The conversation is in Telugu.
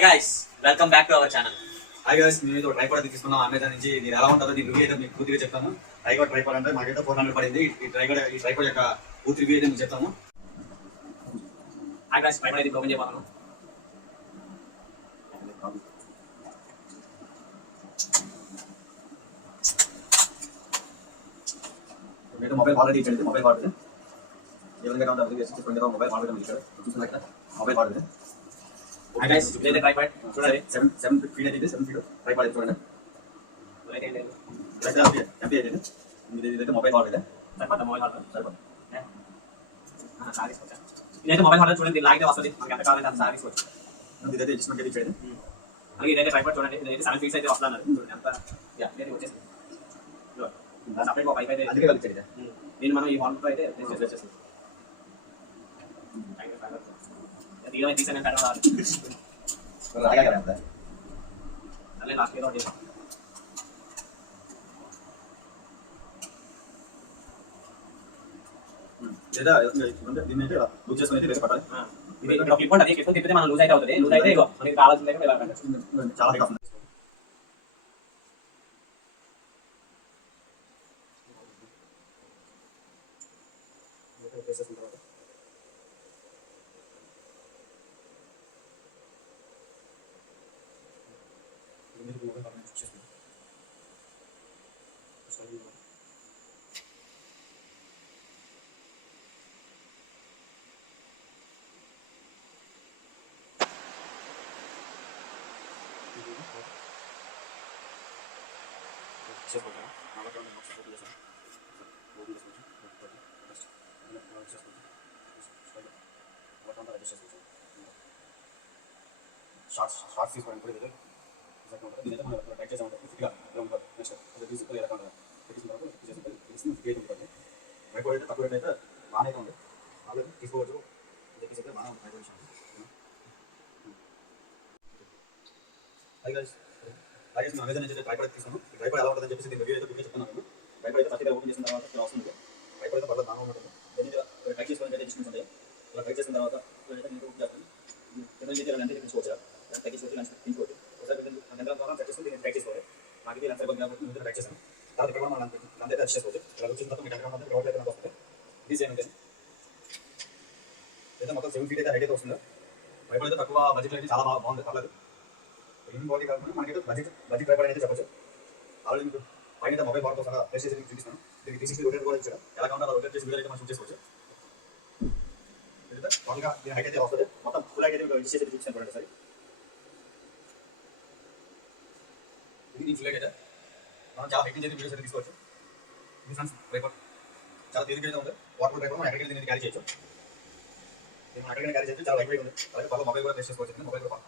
Hi guys welcome back to our channel hi guys మేము ఏదో ట్రైపాడ్ తీసుకున్నాం. అమెజాన్ నుంచి ఇది ఎలా ఉంటుందో దీని రివ్యూ అయితే మీకు పూర్తిగా చెప్తాను ట్రైపాడ్ ట్రైపాడ్ అంటే మాకైతే ఫోర్ హండ్రెడ్ పడింది. ఈ ట్రైపాడ్ ఈ ట్రైపాడ్ యొక్క పూర్తి రివ్యూ అయితే మీకు చెప్తాము. హాయ్ గైస్ పైన ఇది ఓపెన్ చేయబోతున్నాను మీతో మొబైల్ ఆల్రెడీ ఇచ్చాడు మొబైల్ వేసి చెప్పండి మొబైల్ ఇక్కడ. మొబైల్ వాడుతుంది హాయ్ గైస్ ఇదైతే ట్రైపాడ్ చూడండి. సెవెన్ సెవెన్ ఫీట్ అయితే సెవెన్ ఫీట్ ట్రైపాడ్ అయితే చూడండి. ఇదైతే మొబైల్ వాడుతుంది సరిపోద్దా మొబైల్ వాడతాం సరిపోతుంది సారీ ఇదైతే మొబైల్ వాడడం చూడండి. లాగితే వస్తుంది. మనకి ఎంత కావాలంటే అంత సారీ తీసుకోవచ్చు ఇదైతే ఇచ్చినట్టు ఇచ్చాడు అలాగే ఇదైతే ట్రైపాడ్ చూడండి. ఇదైతే సెవెన్ ఫీట్స్ అయితే వస్తుంది చూడండి ఎంత. ఇదైతే వచ్చేసింది. సపరేట్ ఒక పైప్ అయితే. ఉమ్. దీన్ని మనం ఈ వాల్తో అయితే టెస్ట్ చేసి వచ్చేసింది తీయడం తీసాను కట్టడం రాదు రాగా కదా అంతా. అదే ఏదో ఒకటి లేదా దీన్ని అయితే బుక్ చేసుకుని అయితే వేసి పట్టాలి ఆ. ఇది ఇక్కడ తిప్పితే మనం లూజ్ అయితే అవుతుంది లూజ్ అయితే ఇగో మనకి కావాల్సింది చాలా హైట్ వస్తుంది షార్ట్స్ షార్ట్స్ తీసుకోవడానికి కూడా ఇది exact గా ఉంటుంది. దీని అయితే మనం ఇక్కడ టైప్ చేసామంటే ఫిట్గా ఇలా ఉంటుంది నెక్స్ట్ అది తీసుకుని ఎలా ఉంటుంది పెట్టేసిన తర్వాత ఫిట్ చేసి తెలిసిన ఫిట్ అయితే ఉంటుంది మైక్రో అయితే తక్కువ రేట్ అయితే బాగానే ఉంది ఆల్రెడీ తీసుకోవచ్చు ఇది తీసుకుంటే బాగా ఉంటుంది విషయం hi guys hi guys Amazon నుంచి ట్రైపాడ్ తీసుకున్నాం ట్రైపాడ్ ఎలా ఉంటుందని చెప్పేసి దీని రివ్యూ అయితే పూర్తి చెప్తున్నాను ట్రైపాడ్ అయితే ఫస్ట్ ఓపెన్ చేసిన తర్వాత అవసరం లేదు ట్రైపాడ్ అయితే పర్లేదు బాగా ఉంటుంది దీన్ని ఇలా ట్రై చేసుకోవడానికి అయితే డిస్టెన్స్ ఉంటాయి ఇలా ట్రై చేసిన తర్వాత చేస్తాను కింద నుంచి ఇలా అంటే తెప్పించుకోవచ్చు తగ్గించుకోవచ్చు ఇలా ఒకసారి కొంచెం గంటల ద్వారా ట్రై చేసుకుని దీన్ని ట్రై చేసుకోవాలి నాకు ఇది ఇలా సరిపోతుంది చేశాను తర్వాత ఇక్కడ మనం అంతే చేసుకోవచ్చు వచ్చిన తర్వాత మీకు ఎక్కడ రోడ్ అయితే నాకు వస్తుంది ఇది ఉంటుంది అయితే మొత్తం సెవెన్ ఫీట్ అయితే హైట్ అయితే వస్తుంది ట్రైపాడ్ అయితే తక్కువ బడ్జెట్ అయితే చాలా బాగా బాగుంది పర్లేదు ఇన్ బాడీ కాకుండా మనకి బడ్జెట్ బడ్జెట్ ట్రైపాడ్ అయితే చెప్పచ్చు ఆల్రెడీ మీకు పైన మొబైల్ వాడుతూ సహా ప్లేస్ చేసి మీకు చూపిస్తాను దీనికి త్రీ సిక్స్టీ రొటేట్ కూడా ఇచ్చారు ఎలా కావాలో అలా రొటేట్ చేసి వీడియో అయితే మనం షూట్ చేసుకోవచ్చు టోటల్గా దీని హైట్ అయితే వస్తుంది మొత్తం ఫుల్ హైట్ అయితే మీకు చేసి చూపిస్తాను సరే ఇది దీని ఫుల్ హైట్ అయితే మనం చాలా హైట్ నుంచి అయితే వీడియోస్ అయితే తీసుకోవచ్చు ఇది ఫ్రెండ్స్ ట్రైపాడ్ చాలా తేలిక అయితే ఉంది వాటర్ ట్రైపాడ్ మనం ఎక్కడికి దీన్ని క్యారీ చేయొచ్చు దీన్ని మనం ఎక్కడికైనా క్యారీ చేయొచ్చు చాలా లైట్ వెయిట్ ఉంది అలాగే పర్లేదు మొబైల్ కూడా ప్లేస్ చేసుకోవచ్చు మొబైల్ కూడా